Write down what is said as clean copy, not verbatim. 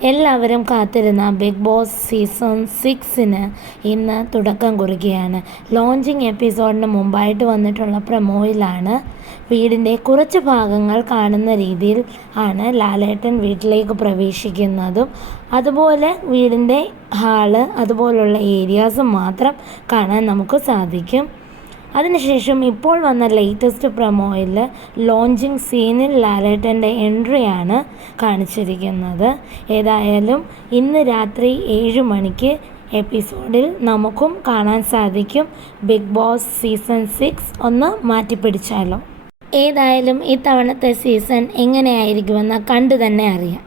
എല്ലാവരും കാത്തിരുന്ന big boss season 6 ഇന്ന് തുടക്കം കുറിക്കുകയാണ്. ലോഞ്ചിങ് എപ്പിസോഡിന് മുമ്പായിട്ട് വന്നിട്ടുള്ള പ്രൊമോയിലാണ് വീടിൻ്റെ കുറച്ച് ഭാഗങ്ങൾ കാണുന്ന രീതിയിൽ ആണ് ലാലേട്ടൻ വീട്ടിലേക്ക് പ്രവേശിക്കുന്നതും അതുപോലെ വീടിൻ്റെ ഹാള് അതുപോലുള്ള ഏരിയാസും മാത്രം കാണാൻ നമുക്ക് സാധിക്കും. അതിനുശേഷം ഇപ്പോൾ വന്ന ലേറ്റസ്റ്റ് പ്രൊമോയിൽ ലോഞ്ചിങ് സീനിൽ ലാലേട്ടൻ്റെ എൻട്രിയാണ് കാണിച്ചിരിക്കുന്നത്. ഏതായാലും ഇന്ന് രാത്രി 7 മണിക്ക് എപ്പിസോഡിൽ നമുക്കും കാണാൻ സാധിക്കും ബിഗ് ബോസ് സീസൺ 6 ഒന്ന് മാറ്റിപ്പിടിച്ചാലോ. ഏതായാലും ഇത്തവണത്തെ സീസൺ എങ്ങനെയായിരിക്കുമെന്ന് കണ്ടു തന്നെ അറിയാം.